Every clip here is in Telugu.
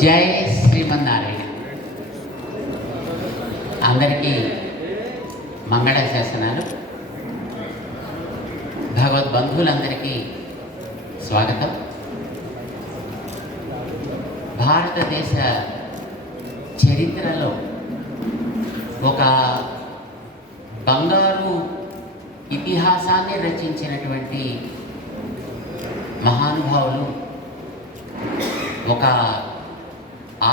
జై శ్రీమన్నారాయణ. అందరికీ మంగళ శాసనాలు. భగవద్బంధువులందరికీ స్వాగతం. భారతదేశ చరిత్రలో ఒక బంగారు ఇతిహాసాన్ని రచించినటువంటి మహానుభావులు, ఒక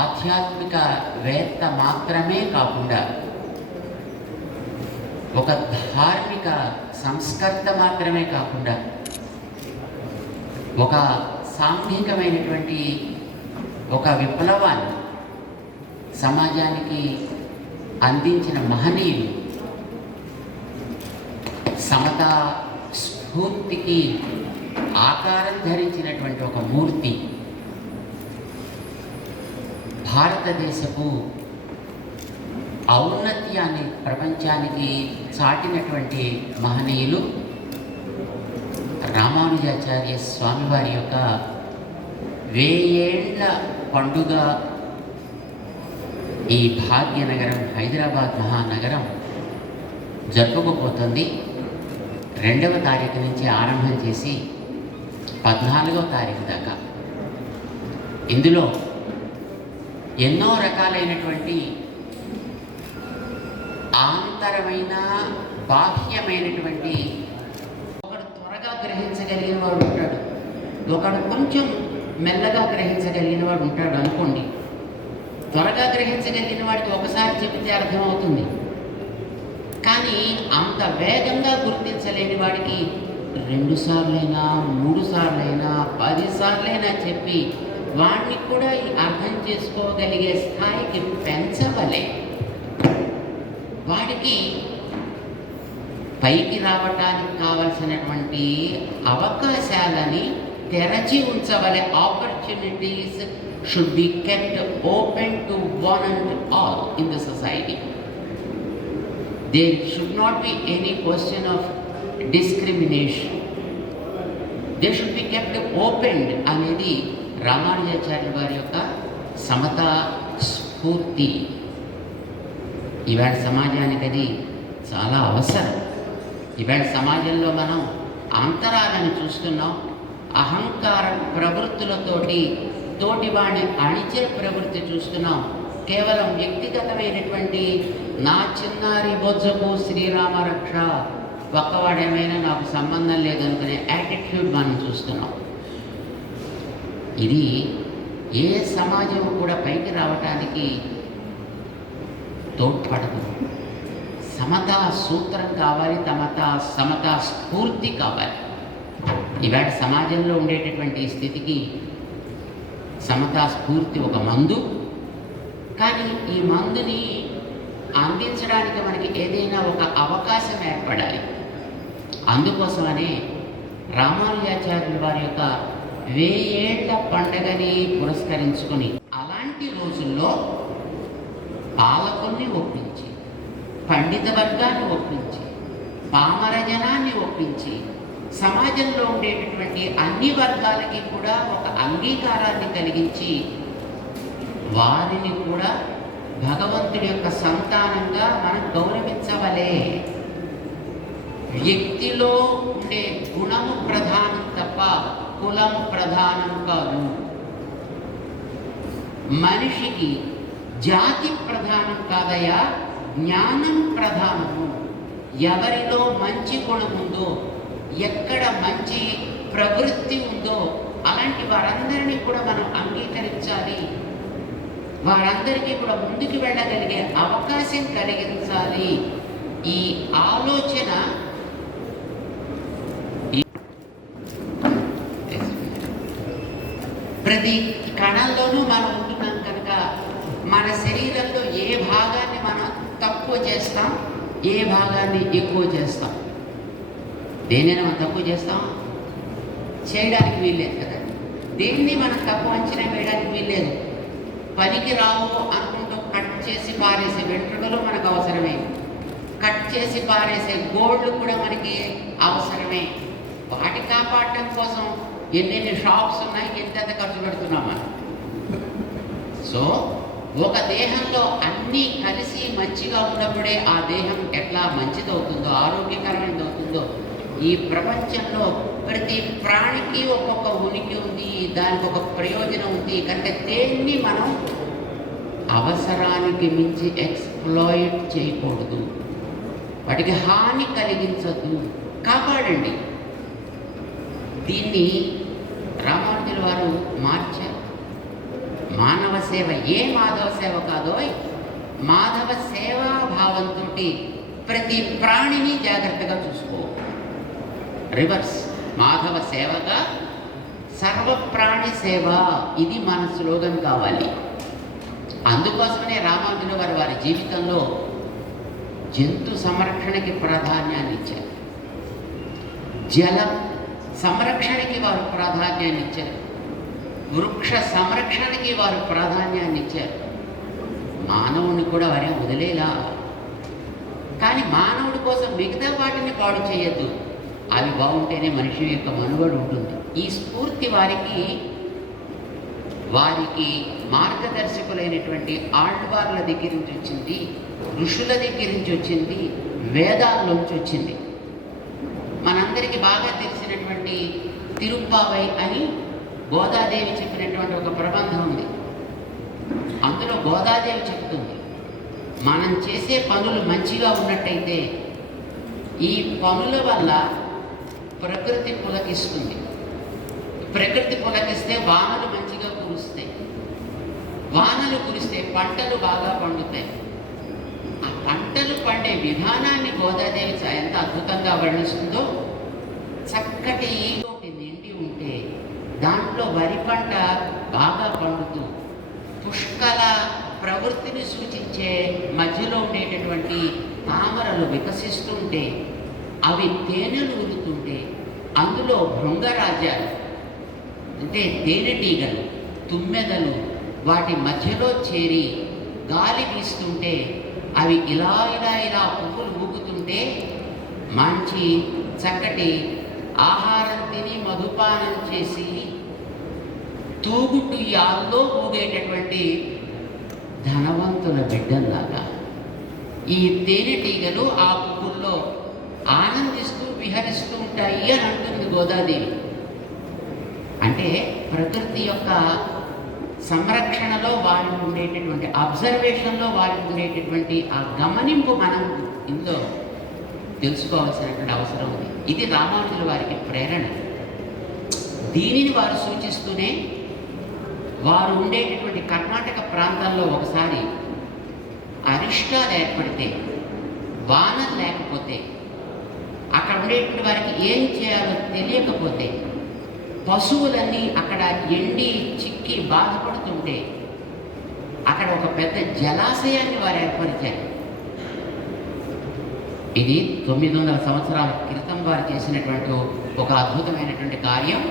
ఆధ్యాత్మిక వేత్త మాత్రమే కాకుండా ఒక ధార్మిక సంస్కర్త మాత్రమే కాకుండా ఒక సాంఘికమైనటువంటి ఒక విప్లవాన్ని సమాజానికి అందించిన మహనీయులు, సమతా స్ఫూర్తికి ఆకారం ధరించినటువంటి ఒక మూర్తి, భారతదేశపు ఔన్నత్యాన్ని ప్రపంచానికి చాటినటువంటి మహనీయులు రామానుజాచార్య స్వామివారి యొక్క 1000 ఏళ్ల పండుగ ఈ భాగ్యనగరం హైదరాబాద్ మహానగరం జరుపుకోబోతుంది. 2వ తారీఖు నుంచి ఆరంభం చేసి 14వ తారీఖు దాకా ఇందులో ఎన్నో రకాలైనటువంటి ఆంతరమైన బాహ్యమైనటువంటి, ఒకడు త్వరగా గ్రహించగలిగిన వాడు ఉంటాడు, ఒకడు కొంచెం మెల్లగా గ్రహించగలిగిన వాడు ఉంటాడు అనుకోండి. త్వరగా గ్రహించగలిగిన వాడికి ఒకసారి చెబితే అర్థమవుతుంది, కానీ అంత వేగంగా గుర్తించలేని వాడికి 2 సార్లైనా 3 సార్లైనా 10 సార్లైనా చెప్పి వాడిని కూడా అర్థం చేసుకోగలిగే స్థాయికి పెంచవలే. వాడికి పైకి రావటానికి కావలసినటువంటి అవకాశాలని తెరచి ఉంచవలే. Opportunities should be kept open to one and all in the society. There should not be any question of discrimination. They should be kept open అనేది రామానుజాచార్యుల వారి యొక్క సమతా స్ఫూర్తి. ఇవాళ సమాజానికి అది చాలా అవసరం. ఇవాళ సమాజంలో మనం అంతరాలను చూస్తున్నాం. అహంకార ప్రవృత్తులతోటి తోటివాణ్ణి అణిచే ప్రవృత్తి చూస్తున్నాం. కేవలం వ్యక్తిగతమైనటువంటి నా చిన్నారి బొజ్జకు శ్రీరామ రక్ష, ఒక్కవాడేమైనా నాకు సంబంధం లేదనుకునే యాటిట్యూడ్ మనం చూస్తున్నాం. ఇది ఏ సమాజం కూడా పైకి రావటానికి తోడ్పడదు. సమతా సూత్రం కావాలి, సమతా స్ఫూర్తి కావాలి. ఇవాళ సమాజంలో ఉండేటటువంటి స్థితికి సమతా స్ఫూర్తి ఒక మందు. కానీ ఈ మందుని అందించడానికి మనకి ఏదైనా ఒక అవకాశం ఏర్పడాలి. అందుకోసమనే రామానుజాచార్యుల వారి యొక్క 1000 ఏళ్ల పండగని పురస్కరించుకుని, అలాంటి రోజుల్లో పాలకుల్ని ఒప్పించి, పండిత వర్గాన్ని ఒప్పించి, పామర జనాన్ని ఒప్పించి, సమాజంలో ఉండేటటువంటి అన్ని వర్గాలకి కూడా ఒక అంగీకారాన్ని కలిగించి, వారిని కూడా భగవంతుడి యొక్క సంతానంగా మనం గౌరవించవలే. వ్యక్తిలో ఉండే గుణము ప్రధానం తప్ప కులం ప్రధానం కాదు. మనిషికి జాతి ప్రధానం కాదయా, జ్ఞానం ప్రధానము. ఎవరిలో మంచి గుణం ఉందో, ఎక్కడ మంచి ప్రవృత్తి ఉందో అలాంటి వారందరినీ కూడా మనం అంగీకరించాలి. వారందరికీ కూడా ముందుకు వెళ్ళగలిగే అవకాశం కలిగించాలి. ఈ ఆలోచన ప్రతి కణంలోనూ మనం ఉంటున్నాం కనుక మన శరీరంలో ఏ భాగాన్ని మనం తక్కువ చేస్తాం, ఏ భాగాన్ని ఎక్కువ చేస్తాం. దేనిని మనం తక్కువ చేస్తాం చేయడానికి వీల్లేదు కదా. దేన్ని మనం తక్కువ అంచనా వేయడానికి వీల్లేదు. పనికి రావు అనుకుంటూ కట్ చేసి పారేసే వెంట్రుకలు మనకు అవసరమే. కట్ చేసి పారేసే గోల్డ్ కూడా మనకి అవసరమే. వాటి కాపాడటం కోసం ఎన్నెన్ని షాప్స్ ఉన్నాయి, ఎంత ఖర్చు పెడుతున్నామా. సో ఒక దేహంలో అన్నీ కలిసి మంచిగా ఉన్నప్పుడే ఆ దేహం ఎట్లా మంచిదవుతుందో, ఆరోగ్యకరమైనది అవుతుందో, ఈ ప్రపంచంలో ప్రతి ప్రాణికి ఒక్కొక్క ఉనికి ఉంది, దానికి ఒక ప్రయోజనం ఉంది. కనుక దేన్ని మనం అవసరానికి మించి ఎక్స్‌ప్లాయిట్ చేయకూడదు, వాటికి హాని కలిగించద్దు, కాపాడండి. దీన్ని రామానుజుల వారు మార్చారు. మానవ సేవ ఏ మాధవ సేవ కాదో, మాధవ సేవా భావంతో ప్రతి ప్రాణిని జాగ్రత్తగా చూసుకో. రివర్స్, మాధవ సేవగా సర్వప్రాణి సేవ, ఇది మన స్లోగన్ కావాలి. అందుకోసమనే రామానుజుల వారు వారి జీవితంలో జంతు సంరక్షణకి ప్రాధాన్యాన్ని ఇచ్చారు, జల సంరక్షణకి వారు ప్రాధాన్యాన్ని ఇచ్చారు, వృక్ష సంరక్షణకి వారు ప్రాధాన్యాన్ని ఇచ్చారు. మానవుని కూడా వారే వదిలేలా, కానీ మానవుడి కోసం మిగతా వాటిని పాడు చేయొద్దు. అవి బాగుంటేనే మనిషి యొక్క మనుగడ ఉంటుంది. ఈ స్ఫూర్తి వారికి మార్గదర్శకులైనటువంటి ఆళ్వార్ల దగ్గర నుంచి వచ్చింది, ఋషుల దగ్గర నుంచి వచ్చింది, వేదాల్లోంచి వచ్చింది. మనందరికీ బాగా తెలిసినటువంటి తిరుప్పావై అని గోదాదేవి చెప్పినటువంటి ఒక ప్రబంధం ఉంది. అందులో గోదాదేవి చెబుతుంది, మనం చేసే పనులు మంచిగా ఉన్నట్టయితే ఈ పనుల వల్ల ప్రకృతి పులకిస్తుంది. ప్రకృతి పులకిస్తే వానలు మంచిగా కురుస్తాయి, వానలు కురిస్తే పంటలు బాగా పండుతాయి. ఆ పంటలు పండే విధానాన్ని గోదాదేవి ఎంత అద్భుతంగా వర్ణిస్తుందో. చక్కటి తోటి నిండి ఉంటే దాంట్లో వరి పంట బాగా పండుతూ, పుష్కల ప్రవృత్తిని సూచించే మధ్యలో ఉండేటటువంటి తామరలు వికసిస్తుంటే, అవి తేనెలు ఊదుతుంటే, అందులో భృంగరాజాలు అంటే తేనెటీగలు, తుమ్మెదలు వాటి మధ్యలో చేరి గాలి వీస్తుంటే, అవి ఇలా ఇలా ఇలా పువ్వులు ఊగుతుంటే, మంచి చక్కటి ఆహారం తిని మధుపానం చేసి తూగుటు యాల్లో ఊగేటటువంటి ధనవంతుల బిడ్డల్లాగా ఈ తేనెటీగలు ఆ పువ్వుల్లో ఆనందిస్తూ విహరిస్తూ ఉంటాయి అని అంటుంది గోదాదేవి. అంటే ప్రకృతి యొక్క సంరక్షణలో వారికి ఉండేటటువంటి అబ్జర్వేషన్లో వారికి ఉండేటటువంటి ఆ గమనింపు మనం ఇందులో తెలుసుకోవాల్సినటువంటి అవసరం ఉంది. ఇది రామానుజుల వారికి ప్రేరణ. దీనిని వారు సూచిస్తూనే వారు ఉండేటటువంటి కర్ణాటక ప్రాంతాల్లో ఒకసారి అరిష్టాలు ఏర్పడితే, వానలు లేకపోతే, అక్కడ ఉండేటువంటి వారికి ఏం చేయాలో తెలియకపోతే, పశువులన్నీ అక్కడ ఎండి చిక్కి బాధపడుతుంటే, అక్కడ ఒక పెద్ద జలాశయాన్ని వారు ఏర్పరిచారు. ఇది 900 సంవత్సరాల క్రితం వారు చేసినటువంటి ఒక అద్భుతమైనటువంటి కార్యం.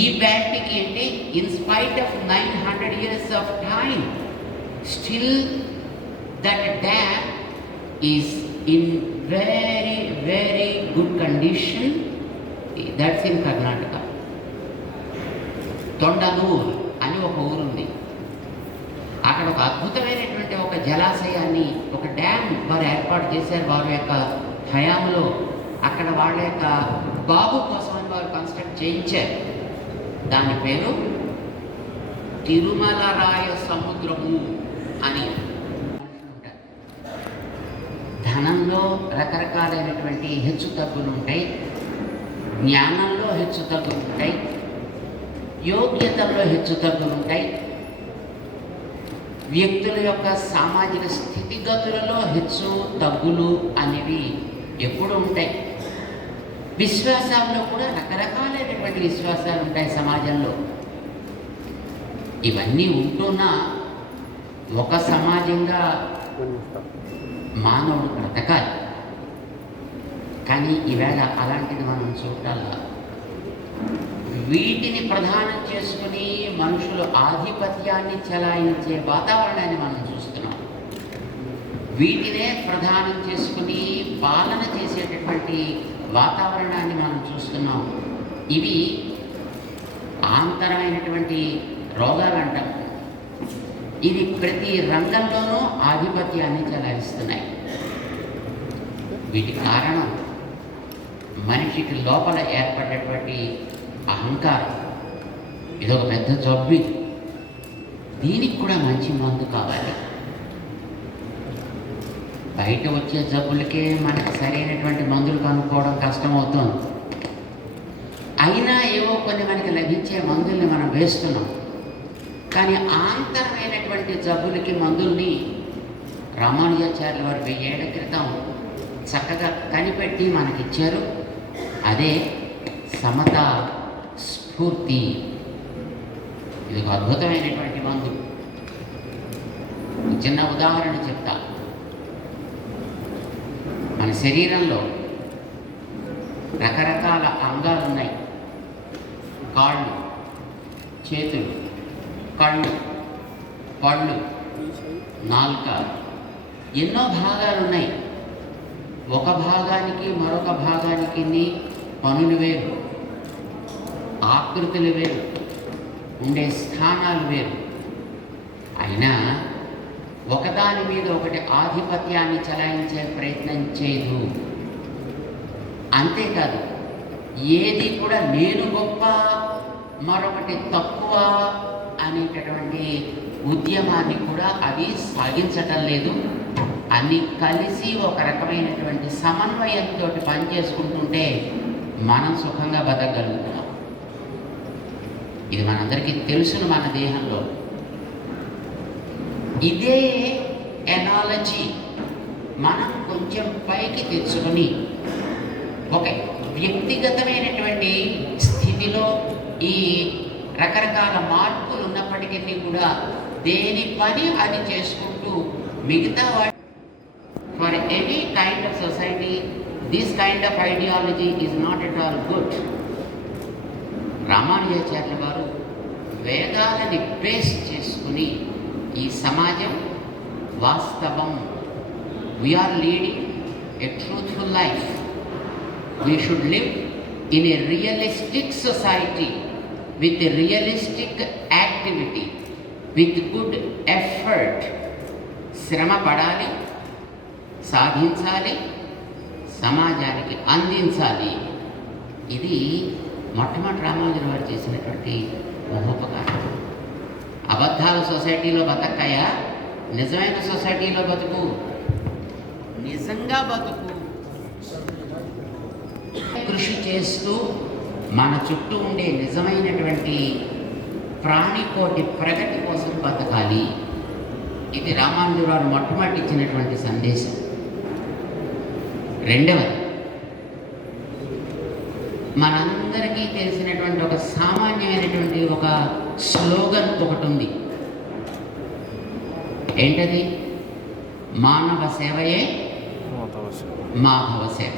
ఈ బ్యాట్కి ఏంటి, in spite of 900 years of time, still that dam is in very very good condition. That's in Karnataka. తొండలూరు అని ఒక ఊరుంది. అక్కడ ఒక అద్భుతమైనటువంటి ఒక జలాశయాన్ని, ఒక డ్యామ్ వారు ఏర్పాటు చేశారు వారి యొక్క హయాంలో. అక్కడ వాళ్ళ యొక్క బాబు కోసం వారు కన్స్ట్రక్ట్ చేయించారు. దాని పేరు తిరుమల రాయ సముద్రము అని. ధనంలో రకరకాలైనటువంటి హెచ్చు తగ్గులు ఉంటాయి, జ్ఞానంలో హెచ్చు తగ్గులు ఉంటాయి, యోగ్యతల్లో హెచ్చు తగ్గులు ఉంటాయి, వ్యక్తుల యొక్క సామాజిక స్థితిగతులలో హెచ్చు తగ్గులు అనేవి ఎప్పుడు ఉంటాయి. విశ్వాసాల్లో కూడా రకరకాలైనటువంటి విశ్వాసాలు ఉంటాయి సమాజంలో. ఇవన్నీ ఉంటున్నా ఒక సమాజంగా మానవుడు బ్రతకాలి. కానీ ఈవేళ అలాంటిది మనం చూడాలా. వీటిని ప్రధానం చేసుకుని మనుషులు ఆధిపత్యాన్ని చెలాయించే వాతావరణాన్ని మనం చూస్తున్నాం. వీటినే ప్రధానం చేసుకుని పాలన చేసేటటువంటి వాతావరణాన్ని మనం చూస్తున్నాం. ఇవి ఆంతరమైనటువంటి రోగాలు అంటాం. ఇది ప్రతి రంగంలోనూ ఆధిపత్యాన్ని చెలాయిస్తున్నాయి. వీటి కారణం మనిషికి లోపల ఏర్పడేటువంటి అహంకారం. ఇదొక పెద్ద జబ్బు. దీనికి కూడా మంచి మందు కావాలి. బయట వచ్చే జబ్బులకే మనకు సరైనటువంటి మందులు కనుక్కోవడం కష్టమవుతుంది. అయినా ఏవో కొన్ని మనకి లభించే మందుల్ని మనం వేస్తున్నాం. కానీ ఆంతరమైనటువంటి జబ్బులకి మందుల్ని రామానుజాచార్యుల వారు 1000 ఏళ్ల క్రితం చక్కగా కనిపెట్టి మనకిచ్చారు. అదే సమతా స్ఫూర్తి. ఇది ఒక అద్భుతమైనటువంటి మందు. చిన్న ఉదాహరణ చెప్తా. మన శరీరంలో రకరకాల అంగాలు ఉన్నాయి. కాళ్ళు, చేతులు, కళ్ళు, పళ్ళు, నాలుక, ఎన్నో భాగాలు ఉన్నాయి. ఒక భాగానికి మరొక భాగానికి పనులు వేరు, ఆకృతులు వేరు, ఉండే స్థానాలు వేరు. అయినా ఒకదాని మీద ఒకటి ఆధిపత్యాన్ని చెలాయించే ప్రయత్నం చేయదు. అంతేకాదు, ఏది కూడా నేను గొప్ప మరొకటి తక్కువ అనేటటువంటి ఉద్యమాన్ని కూడా అవి సాగించటం లేదు. అన్నీ కలిసి ఒక రకమైనటువంటి సమన్వయంతో పనిచేసుకుంటుంటే మనం సుఖంగా బతకగలుగుతున్నాం. ఇది మనందరికీ తెలుసును. మన దేహంలో ఇదే ఎనాలజీ మనం కొంచెం పైకి తెచ్చుకొని ఒక వ్యక్తిగతమైనటువంటి స్థితిలో ఈ రకరకాల మార్పులు ఉన్నప్పటికీ కూడా దేని పని అది చేసుకుంటూ మిగతా వాటి for any kind of society this kind of ideology is not at all good. రామానుజాచార్యుల వారు వేదాలని బేస్ చేసుకుని ఈ సమాజం వాస్తవం, we are leading a truthful life, we should live in a realistic society with realistic activity, with good effort. శ్రమ పడాలి, సాధించాలి, సమాజానికి అందించాలి. ఇది మొట్టమొదటి రామానుజుల వారు చేసినటువంటి మహోపకారం. అబద్ధాల సొసైటీలో బతకాయా, నిజమైన సొసైటీలో బతుకు, నిజంగా బతుకు. కృషి చేస్తూ మన చుట్టూ ఉండే నిజమైనటువంటి ప్రాణికోటి ప్రగతి కోసం బతకాలి. ఇది రామానుజుల వారు మొట్టమొదటి ఇచ్చినటువంటి సందేశం. రెండవది, మనందరికీ తెలిసినటువంటి ఒక సామాన్యమైనటువంటి ఒక స్లోగన్ ఒకటి ఉంది. ఏంటది? మానవ సేవయే మాధవ సేవ.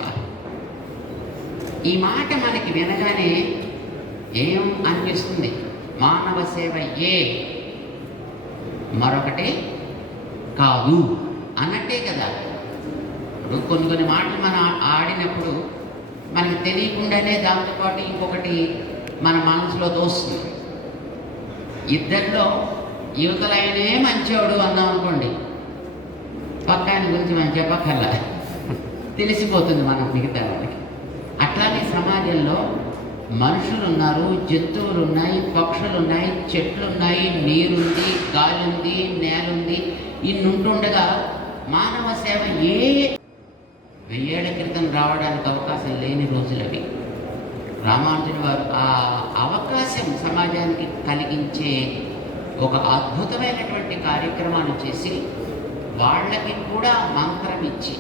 ఈ మాట మనకి వినగానే ఏం అనిపిస్తుంది? మానవ సేవ ఏ మరొకటే కాదు అన్నట్టే కదా. ఇప్పుడు కొన్ని మాటలు మనం ఆడినప్పుడు మనకి తెలియకుండానే దాంతోపాటు ఇంకొకటి మన మనసులో తోస్తుంది. ఇద్దరిలో యువతలైనే మంచివాడు అందాం అనుకోండి, పక్కాని గురించి మనం చెప్పక్కర్లా, తెలిసిపోతుంది మనం మిగతా వాళ్ళకి. అట్లానే సమాజంలో మనుషులు ఉన్నారు, జంతువులు ఉన్నాయి, పక్షులు ఉన్నాయి, చెట్లు ఉన్నాయి, నీరుంది, గాలి ఉంది, నేల ఉంది. ఇన్ని ఉంటుండగా మానవ సేవ 1000 ఏళ్ల క్రితం రావడానికి అవకాశం లేని రోజులు అవి. రామానుజుల వారు ఆ అవకాశం సమాజానికి కలిగించే ఒక అద్భుతమైనటువంటి కార్యక్రమాన్ని చేసి వాళ్ళకి కూడా మంత్రం ఇచ్చి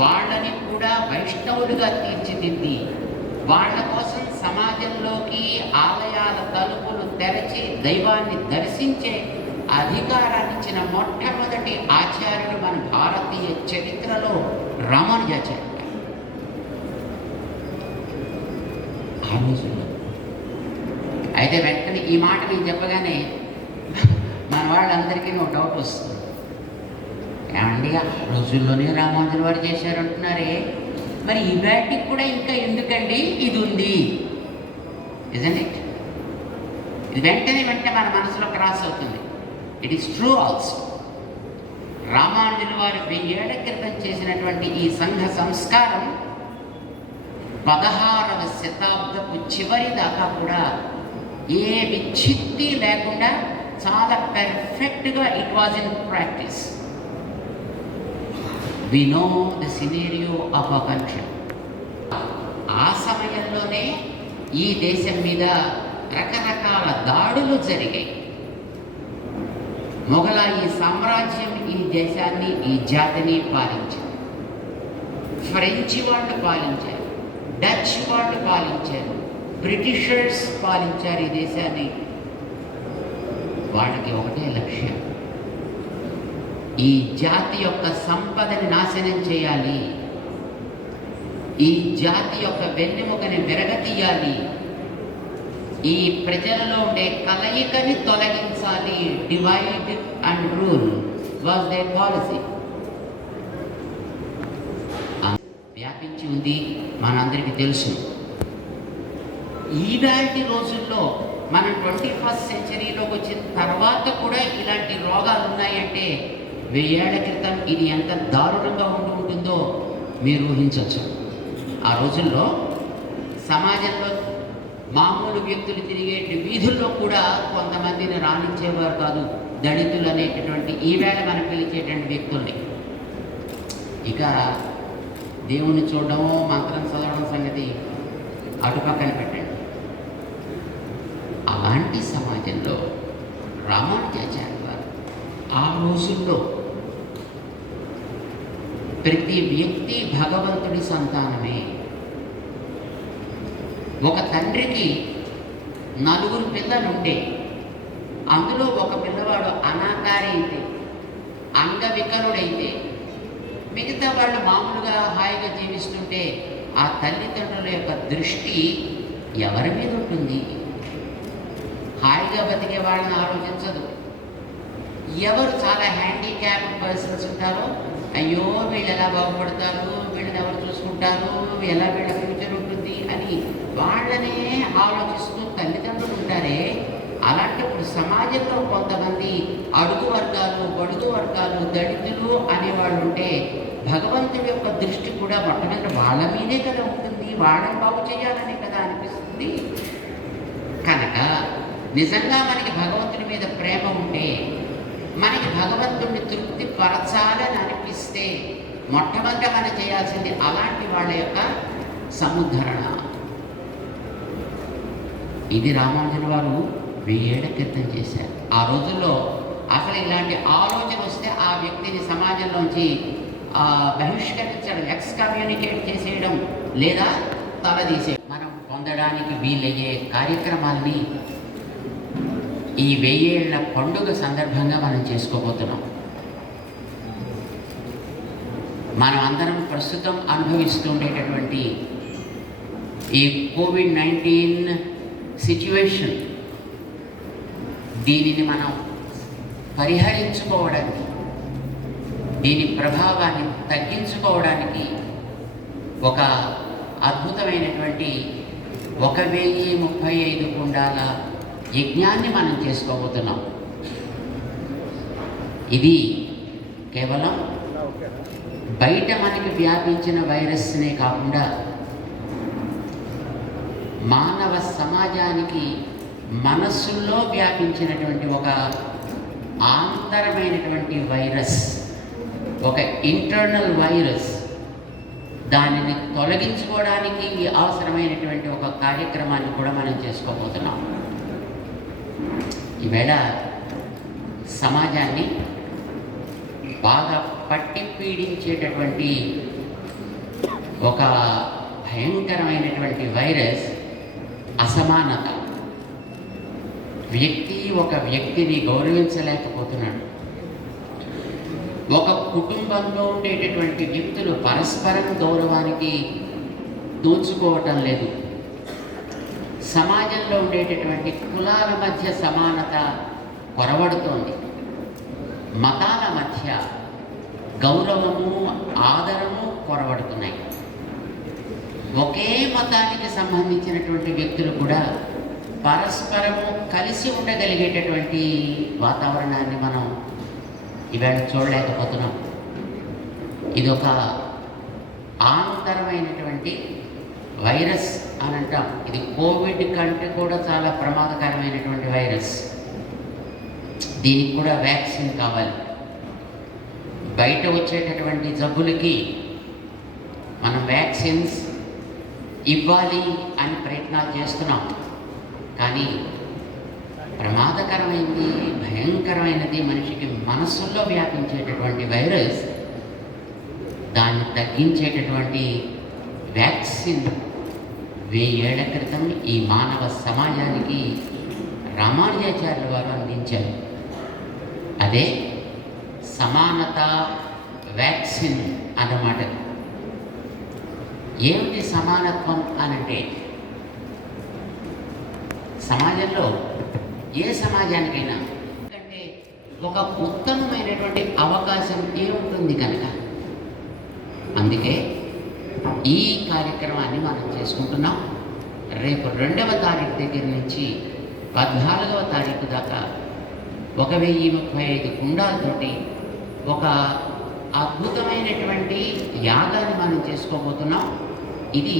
వాళ్ళని కూడా వైష్ణవులుగా తీర్చిదిద్ది వాళ్ళ కోసం సమాజంలోకి ఆలయాల తలుపులు తెరచి దైవాన్ని దర్శించే అధికారాన్ని ఇచ్చిన మొట్టమొదటి ఆచార్యుడు మన భారతీయ చరిత్రలో రామానుజాచార్యుడు. ఆ రోజుల్లో అయితే వెంటనే ఈ మాట నేను చెప్పగానే మన వాళ్ళందరికీ ఒక డౌట్ వస్తుంది. ఏమండి, ఆ రోజుల్లోనే రామానుజుల వారు చేశారంటున్నారే, మరి ఇవాటికి కూడా ఇంకా ఎందుకండి ఇది ఉంది? Isn't it? ఇది వెంటనే మన మనసులో క్రాస్ అవుతుంది. It is true also. రామానుజుల వారు 1000 ఏళ్ల క్రితం చేసినటువంటి ఈ సంఘ సంస్కారం 16వ శతాబ్దపు చివరి దాకా కూడా ఏ విచ్ఛిత్తి లేకుండా చాలా పెర్ఫెక్ట్గా it was in practice. We know the scenario of our country. ఆ సమయంలోనే ఈ దేశం మీద రకరకాల దాడులు జరిగాయి. మొఘలాయి సామ్రాజ్యం ఈ దేశాన్ని, ఈ జాతిని పాలించింది. ఫ్రెంచ్ వాళ్ళు పాలించారు, డచ్ వాళ్ళు పాలించారు, బ్రిటిషర్స్ పాలించారు ఈ దేశాన్ని. వాళ్ళకి ఒకటే లక్ష్యం, ఈ జాతి యొక్క సంపదని నాశనం చేయాలి, ఈ జాతి యొక్క వెన్నెముకని విరగతీయాలి, ఈ ప్రజలలో ఉండే కలయికని తొలగించాలి. Divide and rule was their policy. వ్యాపించి ఉంది, మనందరికీ తెలుసు. ఈనాటి రోజుల్లో మనం 21st సెంచరీలోకి వచ్చిన తర్వాత కూడా ఇలాంటి రోగాలు ఉన్నాయంటే 1000 ఏళ్ల క్రితం ఇది ఎంత దారుణంగా ఉంటుందో మీరు ఊహించవచ్చు. ఆ రోజుల్లో సమాజంలో మామూలు వ్యక్తులు తిరిగే వీధుల్లో కూడా కొంతమందిని రాణించేవారు కాదు, దళితులు అనేటటువంటి ఈవేళ మనం పిలిచేటువంటి వ్యక్తుల్ని. ఇక దేవుణ్ణి చూడడమో మంత్రం చదవడం సంగతి అటుపక్కన పెట్టండి. అలాంటి సమాజంలో రామానుజాచార్య వారు ఆ రోజుల్లో ప్రతి వ్యక్తి భగవంతుడి సంతానమే. ఒక తండ్రికి 4 పిల్లలుంటే అందులో ఒక పిల్లవాడు అనాకారి అయితే, అంగవికలుడైతే, మిగతా వాళ్ళు మామూలుగా హాయిగా జీవిస్తుంటే ఆ తల్లిదండ్రుల యొక్క దృష్టి ఎవరి మీద ఉంటుంది? హాయిగా బతికే వాళ్ళని ఆలోచించదు. ఎవరు చాలా హ్యాండిక్యాప్ పర్సన్స్ ఉంటారో, అయ్యో వీళ్ళు ఎలా బాగుపడతారు, వీళ్ళని ఎవరు చూసుకుంటారు, ఎలా వీళ్ళ ఫ్యూచర్ ఉంటుంది అని వాళ్ళనే ఆలోచిస్తూ తల్లిదండ్రులు ఉంటారే. అలాంటప్పుడు సమాజంలో కొంతమంది అడుగు వర్గాలు, బడుగు వర్గాలు, దళితులు అనేవాళ్ళు ఉంటే భగవంతుడి యొక్క దృష్టి కూడా మొట్టమొదటి వాళ్ళ మీదే కదా ఉంటుంది, వాళ్ళని బాగు చేయాలనే కదా అనిపిస్తుంది. కనుక నిజంగా మనకి భగవంతుడి మీద ప్రేమ ఉంటే, మనకి భగవంతుడిని తృప్తి పరచాలని అనిపిస్తే మొట్టమొదట మనం చేయాల్సింది అలాంటి వాళ్ళ యొక్క సముద్ధరణ. ఇది రామానుజుల వారు 1000 ఏళ్ల క్రితం చేశారు. ఆ రోజుల్లో అసలు ఇలాంటి ఆలోచన వస్తే ఆ వ్యక్తిని సమాజంలోంచి బహిష్కరించడం, ఎక్స్కమ్యూనికేట్ చేసేయడం లేదా తలదీసేయడం. మనం పొందడానికి వీలయ్యే కార్యక్రమాల్ని ఈ 1000 ఏళ్ల పండుగ సందర్భంగా మనం చేసుకోబోతున్నాం. మనం అందరం ప్రస్తుతం అనుభవిస్తుండేటటువంటి ఈ కోవిడ్-19 సిచ్యువేషన్, దీనిని మనం పరిహరించుకోవడానికి, దీని ప్రభావాన్ని తగ్గించుకోవడానికి ఒక అద్భుతమైనటువంటి 1035 కుండాల యజ్ఞాన్ని మనం చేసుకోబోతున్నాం. ఇది కేవలం బయట మనకి వ్యాపించిన వైరస్నే కాకుండా మానవ సమాజానికి మనస్సుల్లో వ్యాపించినటువంటి ఒక ఆంతరమైనటువంటి వైరస్, ఒక ఇంటర్నల్ వైరస్, దానిని తొలగించుకోవడానికి అవసరమైనటువంటి ఒక కార్యక్రమాన్ని కూడా మనం చేసుకోబోతున్నాం. ఈవేళ సమాజాన్ని బాగా పట్టి పీడించేటటువంటి ఒక భయంకరమైనటువంటి వైరస్ అసమానత. వ్యక్తి ఒక వ్యక్తిని గౌరవించలేకపోతున్నాడు. ఒక కుటుంబంలో ఉండేటటువంటి వ్యక్తులు పరస్పరం గౌరవానికి దోచుకోవటం లేదు. సమాజంలో ఉండేటటువంటి కులాల మధ్య సమానత కొరవడుతోంది. మతాల మధ్య గౌరవము, ఆదరము కొరవడుతున్నాయి. ఒకే మతానికి సంబంధించినటువంటి వ్యక్తులు కూడా పరస్పరము కలిసి ఉండగలిగేటటువంటి వాతావరణాన్ని మనం ఇవాళ చూడలేకపోతున్నాం. ఇది ఒక ఆంతరమైనటువంటి వైరస్ అని అంటాం. ఇది కోవిడ్ కంటే కూడా చాలా ప్రమాదకరమైనటువంటి వైరస్. దీనికి కూడా వ్యాక్సిన్ కావాలి. బయట వచ్చేటటువంటి జబ్బులకి మనం వ్యాక్సిన్స్ ఇవ్వాలి అని ప్రయత్నాలు చేస్తున్నాం. కానీ ప్రమాదకరమైనది, భయంకరమైనది, మనిషికి మనస్సుల్లో వ్యాపించేటటువంటి వైరస్, దాన్ని తగ్గించేటటువంటి వ్యాక్సిన్ 1000 ఏళ్ల క్రితం ఈ మానవ సమాజానికి రామానుజాచార్యుల వారు అందించారు. అదే సమానత వ్యాక్సిన్ అన్నమాట. ఏమిటి సమానత్వం అనంటే, సమాజంలో ఏ సమాజానికైనా అంటే ఒక ఉత్తమమైనటువంటి అవకాశం ఏముంటుంది కనుక, అందుకే ఈ కార్యక్రమాన్ని మనం చేసుకుంటున్నాం. రేపు 2వ తారీఖు దగ్గర నుంచి 14వ తారీఖు దాకా 1035 కుండాలతోటి ఒక అద్భుతమైనటువంటి యాగాన్ని మనం చేసుకోబోతున్నాం. ఇది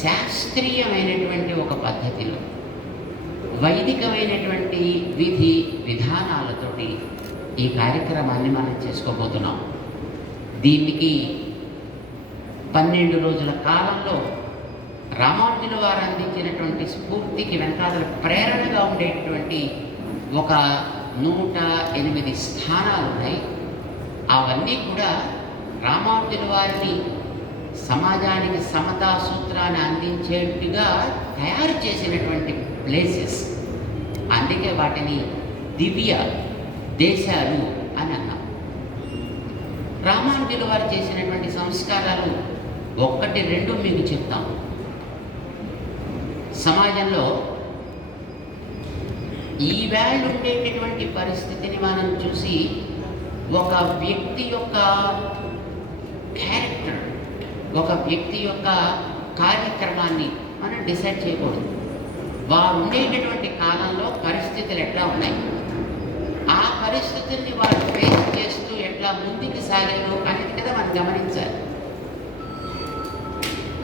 శాస్త్రీయమైనటువంటి ఒక పద్ధతిలో, వైదికమైనటువంటి విధి విధానాలతోటి ఈ కార్యక్రమాన్ని మనం చేసుకోబోతున్నాం. దీనికి 12 రోజుల కాలంలో రామానుజుల వారు అందించినటువంటి స్ఫూర్తికి వెనకాల ప్రేరణగా ఉండేటటువంటి ఒక 108 స్థానాలు ఉన్నాయి. అవన్నీ కూడా రామానుజుల వారిని సమాజానికి సమతా సూత్రాన్ని అందించేట్టుగా తయారు చేసినటువంటి ప్లేసెస్. అందుకే వాటిని దివ్య దేశాలు అని అన్నాం. రామానుజుల వారు చేసినటువంటి సంస్కారాలు 1, 2 మీకు చెప్తాం. సమాజంలో ఈవేళ ఉండేటటువంటి పరిస్థితిని మనం చూసి ఒక వ్యక్తి యొక్క క్యారెక్టర్, ఒక వ్యక్తి యొక్క కార్యక్రమాన్ని మనం డిసైడ్ చేయకూడదు. వారు ఉండేటటువంటి కాలంలో పరిస్థితులు ఎట్లా ఉన్నాయి, ఆ పరిస్థితుల్ని వారు ఫేస్ చేస్తూ ఎట్లా ముందుకు సాగారు అనేది కదా మనం గమనించాలి.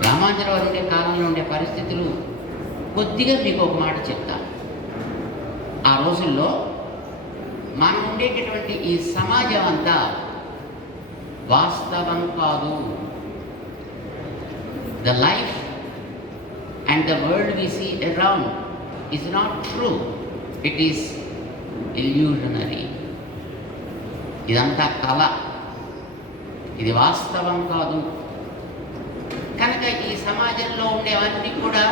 రామానుజుల వారు ఉండే కాలంలో ఉండే పరిస్థితులు కొద్దిగా మీకు ఒక మాట చెప్తాను. ఆ రోజుల్లో మనం ఉండేటటువంటి ఈ సమాజం అంతా వాస్తవం కాదు. The life and the world we see around is not true. It is illusionary. ఇదంతా కళ, ఇది వాస్తవం కాదు. కనుక ఈ సమాజంలో ఉండేవన్నీ కూడా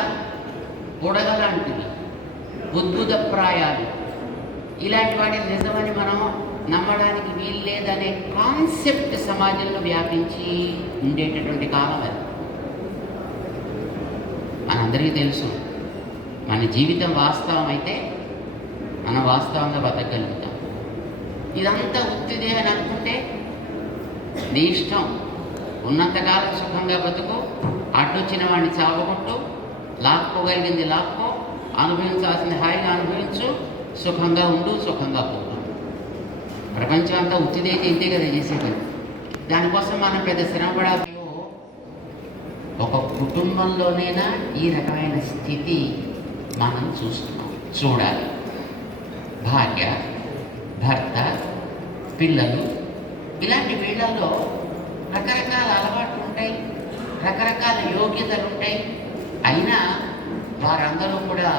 బుడగలాంటివి, బుద్భుతప్రాయాలు. ఇలాంటి వాటిని నిజమని మనం నమ్మడానికి వీలు లేదనే కాన్సెప్ట్ సమాజంలో వ్యాపించి ఉండేటటువంటి కాలం అది. మనందరికీ తెలుసు, మన జీవితం వాస్తవం అయితే మనం వాస్తవంగా బతకగలుగుతాం. ఇదంతా ఉత్తిదే అని అనుకుంటే నీ ఇష్టం. ఉన్నంతకాలం సుఖంగా బతుకు, అడ్డొచ్చిన వాడిని చావగొట్టు, లాక్కోగలిగింది లాక్కో, అనుభవించాల్సింది హాయిగా అనుభవించు, సుఖంగా ఉండు, సుఖంగా పోదు. ప్రపంచం అంతా ఉత్తిదైతే ఇంతే కదా చేసేది. దానికోసం మనం పెద్ద శ్రమపడాలి. ఒక కుటుంబంలోనైనా ఈ రకమైన స్థితి మనం చూడాలి. భార్య, భర్త, పిల్లలు, ఇలాంటి వీళ్ళల్లో రకరకాల అలవాట్లు ఉంటాయి, రకరకాల యోగ్యతలు ఉంటాయి. అయినా వారందరూ కూడా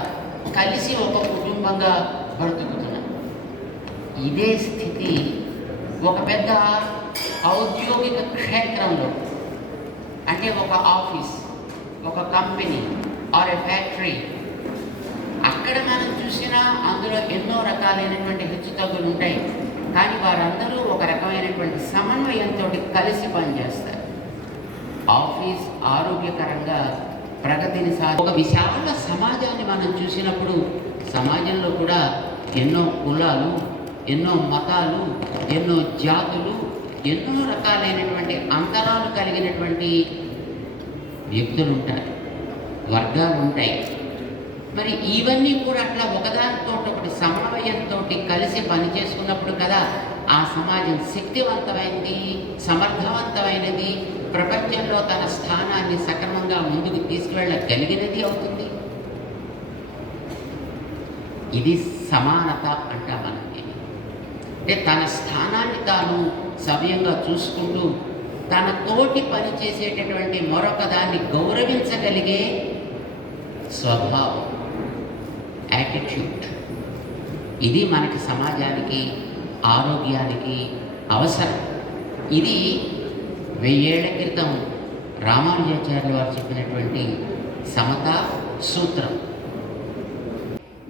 కలిసి ఒక కుటుంబంగా బ్రతుకుతున్నారు. ఇదే స్థితి ఒక పెద్ద ఔద్యోగిక క్షేత్రంలో, అంటే ఒక ఆఫీస్, ఒక కంపెనీ ఆర్ ఏ ఫ్యాక్టరీ, అక్కడ మనం చూసినా అందులో ఎన్నో రకాలైనటువంటి హెచ్చుతగ్గులు ఉంటాయి. కానీ వారందరూ ఒక రకమైనటువంటి సమన్వయంతో కలిసి పనిచేస్తారు. ఆఫీస్ ఆరోగ్యకరంగా ప్రగతిని ఒక విశాల సమాజాన్ని మనం చూసినప్పుడు సమాజంలో కూడా ఎన్నో కులాలు, ఎన్నో మతాలు, ఎన్నో జాతులు, ఎన్నో రకాలైనటువంటి అంతరాలు కలిగినటువంటి వ్యక్తులు ఉంటారు, వర్గాలు ఉంటాయి. మరి ఇవన్నీ కూడా అట్లా ఒకదానితో ఒకటి సమన్వయంతో కలిసి పనిచేసుకున్నప్పుడు కదా ఆ సమాజం శక్తివంతమైనది, సమర్థవంతమైనది, ప్రపంచంలో తన స్థానాన్ని సక్రమంగా ముందుకు తీసుకువెళ్ళగలిగినది అవుతుంది. ఇది సమానత అంటాం మనకి. అంటే తన స్థానాన్ని తాను సవ్యంగా చూసుకుంటూ తన తోటి పని చేసేటటువంటి మరొక దాన్ని గౌరవించగలిగే స్వభావం, యాటిట్యూడ్. ఇది మనకి సమాజానికి, ఆరోగ్యానికి అవసరం. ఇది 1000 ఏళ్ల క్రితం రామానుజాచార్యుల వారు చెప్పినటువంటి సమతా సూత్రం.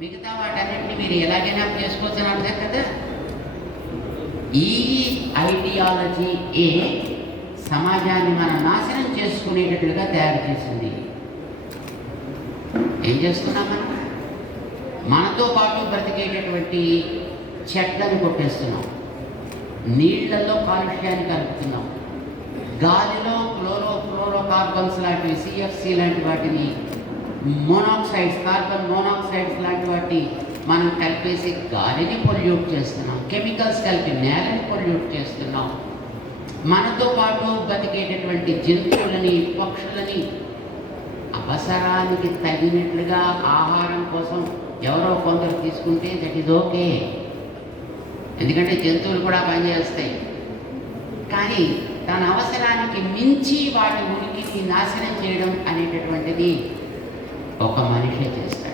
మిగతా వాటన్నిటిని మీరు ఎలాగైనా చేసుకోవచ్చు అని అర్థం కదా. ఈ ఐడియాలజీ సమాజాన్ని మనం నాశనం చేసుకునేటట్లుగా తయారు చేసింది. ఏం చేస్తున్నాం మనం? మనతో పాటు బ్రతికేటటువంటి చెట్లను కొట్టేస్తున్నాం, నీళ్లలో కాలుష్యాన్ని కలుపుతున్నాం, గాలిలో ఫ్లోరో కార్బన్స్ లాంటివి, సిఎఫ్సి లాంటి వాటిని, మోనాక్సైడ్స్, కార్బన్ మోనాక్సైడ్స్ లాంటి వాటి మనం కలిపేసి గాలిని పొల్యూట్ చేస్తున్నాం, కెమికల్స్ కలిపి నేలని పొల్యూట్ చేస్తున్నాం. మనతో పాటు బతికేటటువంటి జంతువులని, పక్షులని అవసరానికి తగినట్లుగా ఆహారం కోసం ఎవరో కొందరు తీసుకుంటే దట్ ఈజ్ ఓకే, ఎందుకంటే జంతువులు కూడా పనిచేస్తాయి. కానీ తన అవసరానికి మించి వాటి ఉనికిని నాశనం చేయడం అనేటటువంటిది ఒక మనిషే చేస్తాడు.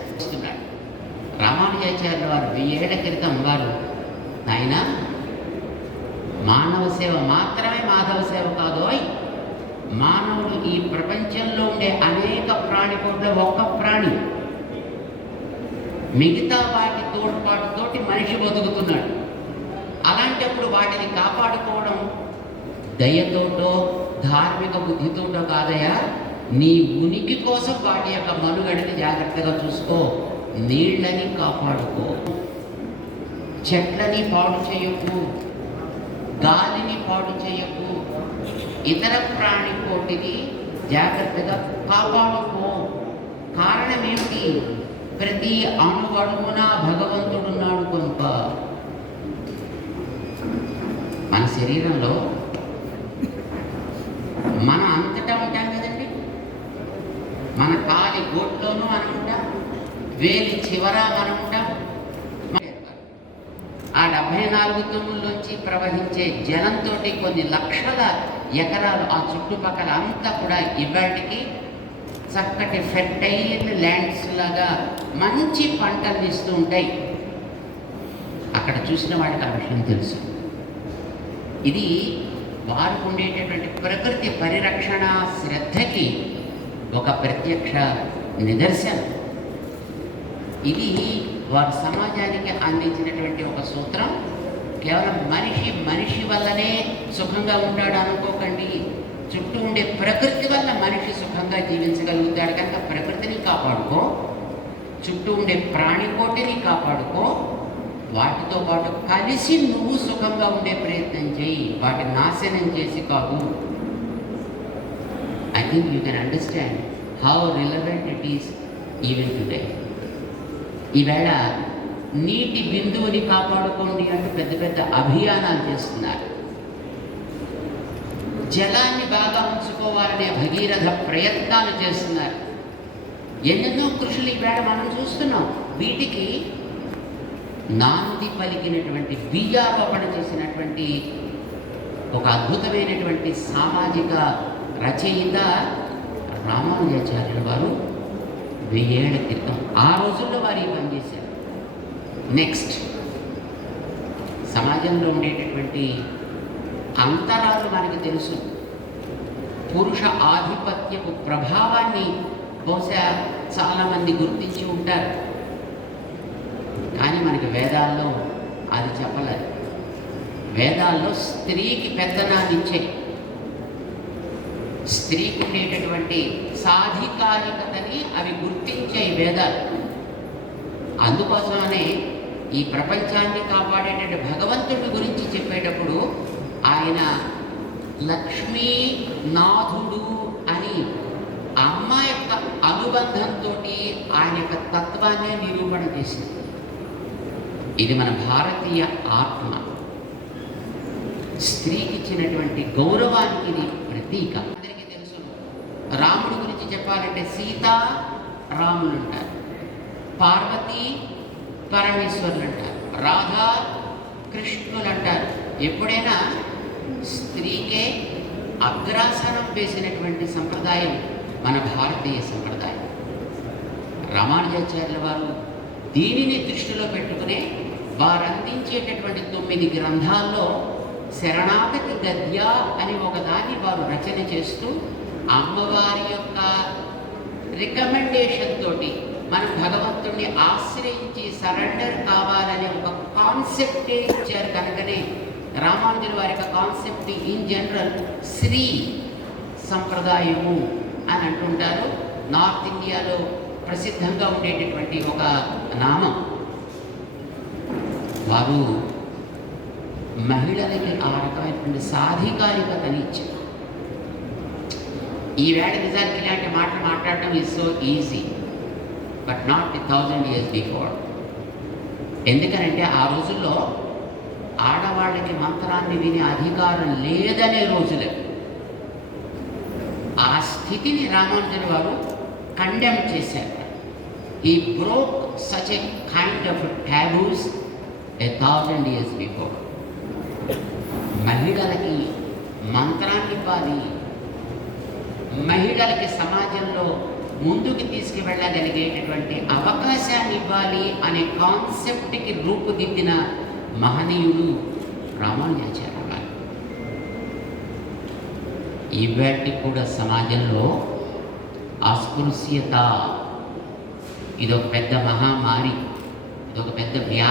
రామానుజాచార్యుల వారు 1000 ఏళ్ల క్రితం వారు, ఆయన మానవ సేవ మాత్రమే మాధవ సేవ కాదోయ్, మానవుడు ఈ ప్రపంచంలో ఉండే అనేక ప్రాణికోట్ల ఒక్క ప్రాణి, మిగతా వాటి తోడ్పాటుతోటి మనిషి బతుకుతున్నాడు. అలాంటప్పుడు వాటిని కాపాడుకోవడం దయతోటో ధార్మిక బుద్ధితోటో కాదయా, నీ ఉనికి కోసం వాటి యొక్క మనుగడని జాగ్రత్తగా చూసుకో, నీళ్ళని కాపాడుకో, చెట్లని పాడు చేయకు, గాలిని పాడు చేయకు, ఇతర ప్రాణి కోటిని జాగ్రత్తగా కాపాడుకో. కారణం ఏమిటి? ప్రతి అణువణువున భగవంతుడున్నాడు కనుక. మన శరీరంలో మనం అంతటా ఉంటాం కదండి. మన కాలి గోట్లోనూ మనం ఉంటాం, వేలి చివర మనం ఉంటాం. ఆ 74 తుమ్ముల్లోంచి ప్రవహించే జలంతో కొన్ని లక్షల ఎకరాలు ఆ చుట్టుపక్కల అంతా కూడా ఇవాటికి చక్కటి ఫెర్టైల్ ల్యాండ్స్ లాగా మంచి పంటలు ఇస్తూ ఉంటాయి. అక్కడ చూసిన వాడికి ఆ విషయం తెలుసు. ఇది వారికి ఉండేటటువంటి ప్రకృతి పరిరక్షణ శ్రద్ధకి ఒక ప్రత్యక్ష నిదర్శనం. ఇది వారు సమాజానికి అందించినటువంటి ఒక సూత్రం. కేవలం మనిషి వల్లనే సుఖంగా ఉంటాడు అనుకోకండి, చుట్టూ ఉండే ప్రకృతి వల్ల మనిషి సుఖంగా జీవించగలుగుతాడు. కనుక ప్రకృతిని కాపాడుకో, చుట్టూ ఉండే ప్రాణికోటిని కాపాడుకో, వాటితో పాటు కలిసి నువ్వు సుఖంగా ఉండే ప్రయత్నం చేయి, వాటిని నాశనం చేసి కాదు. I think you can understand how relevant it is even today. ఈవేళ నీటి బిందువుని కాపాడుకోండి అంటూ పెద్ద పెద్ద అభియానాలు చేస్తున్నారు. జలాన్ని బాగా ఉంచుకోవాలనే భగీరథ ప్రయత్నాలు చేస్తున్నారు. ఎన్నెన్నో కృషులు ఈవేళ మనం చూస్తున్నాం. వీటికి నాంది పలికినటువంటి, బీజారోపణ చేసినటువంటి ఒక అద్భుతమైనటువంటి సామాజిక రచయిత రామానుజాచార్యుల వారు 1000 ఏళ్ల క్రితం. ఆ రోజుల్లో వారు ఈ పని చేశారు. నెక్స్ట్, సమాజంలో ఉండేటటువంటి అంతరాలు మనకి తెలుసు. పురుష ఆధిపత్యపు ప్రభావాన్ని బహుశా చాలామంది గుర్తించి ఉంటారు. కానీ మనకి వేదాల్లో అది చెప్పలేదు. వేదాల్లో స్త్రీకి పెత్తనాన్ని ఇచ్చే, స్త్రీకి ఉండేటటువంటి సాధికారికతని అవి గుర్తించే వేదాలు. అందుకోసమనే ఈ ప్రపంచాన్ని కాపాడేటటువంటి భగవంతుడి గురించి చెప్పేటప్పుడు ఆయన లక్ష్మీనాథుడు అని అమ్మ యొక్క అనుబంధంతో ఆయన యొక్క తత్వాన్ని నిరూపణ చేసింది. ఇది మన భారతీయ ఆత్మ స్త్రీకి ఇచ్చినటువంటి గౌరవానికి ఇది ప్రతీక. అందరికీ తెలుసు, రాముడి గురించి చెప్పాలంటే సీత రాములు అంటారు, పార్వతి పరమేశ్వరులు అంటారు, రాధా కృష్ణులు అంటారు. ఎప్పుడైనా స్త్రీకే అగ్రాసనం వేసినటువంటి సంప్రదాయం మన భారతీయ సంప్రదాయం. రామానుజాచార్యుల వారు దీనిని దృష్టిలో పెట్టుకునే వారు అందించేటటువంటి 9 గ్రంథాల్లో శరణాగతి గద్య అని ఒకదాన్ని వారు రచన చేస్తూ అమ్మవారి యొక్క రికమెండేషన్ తోటి మనం భగవంతుడిని ఆశ్రయించి సరెండర్ కావాలనే ఒక కాన్సెప్టే ఇచ్చారు. కనుకనే రామానుజుల వారి యొక్క కాన్సెప్ట్ ఇన్ జనరల్ శ్రీ సంప్రదాయము అని అంటుంటారు. నార్త్ ఇండియాలో ప్రసిద్ధంగా ఉండేటటువంటి ఒక నామం. వారు మహిళలకి ఆ రకమైనటువంటి సాధికారికతని ఇచ్చారు. ఈవేళ నిజానికి ఇలాంటి మాటలు మాట్లాడటం is so easy, but not 1000 years before. ఎందుకనంటే ఆ రోజుల్లో ఆడవాళ్ళకి మంత్రాన్ని వినే అధికారం లేదనే రోజులే. ఆ స్థితిని రామానుజుల వారు కండెమ్ చేశారు. ఈ broke such a kind of taboos 1000 years before. మహిళలకి మంత్రాన్ని ఇవ్వాలి, మహిళలకి సమాజంలో ముందుకు తీసుకువెళ్ళగలిగేటటువంటి అవకాశాన్ని ఇవ్వాలి అనే కాన్సెప్ట్కి రూపుదిద్దిన మహనీయుడు రామానుజాచార్య గారు. ఇవాటి కూడా సమాజంలో అస్పృశ్యత ఇదొక పెద్ద మహామారి, ఇదొక పెద్ద